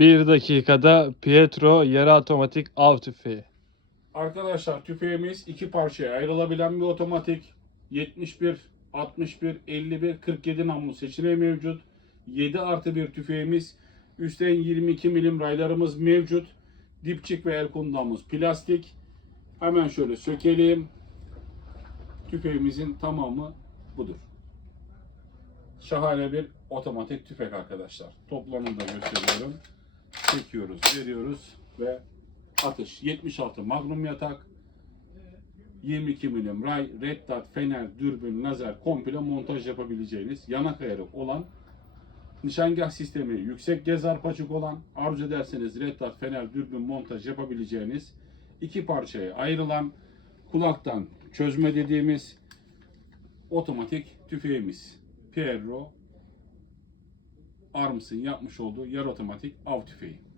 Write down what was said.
1 dakikada Pietro yarı otomatik av tüfeği. Arkadaşlar tüfeğimiz iki parçaya ayrılabilen bir otomatik. 71, 61, 51, 47 namlu seçeneği mevcut. 7+1 tüfeğimiz. Üstten 22 milim raylarımız mevcut. Dipçik ve el kundağımız plastik. Hemen şöyle sökelim. Tüfeğimizin tamamı budur. Şahane bir otomatik tüfek arkadaşlar. Toplamını da gösteriyorum. Çekiyoruz, veriyoruz ve atış. 76 Magnum yatak. 22 milim ray, red dot, fener, dürbün, lazer komple montaj yapabileceğiniz yanak ayarı olan, nişangah sistemi yüksek gez arpaçık olan, arzu ederseniz red dot, fener, dürbün montaj yapabileceğiniz iki parçaya ayrılan kulaktan çözme dediğimiz otomatik tüfeğimiz. Pietro Arms'ın yapmış olduğu yarı otomatik av tüfeği.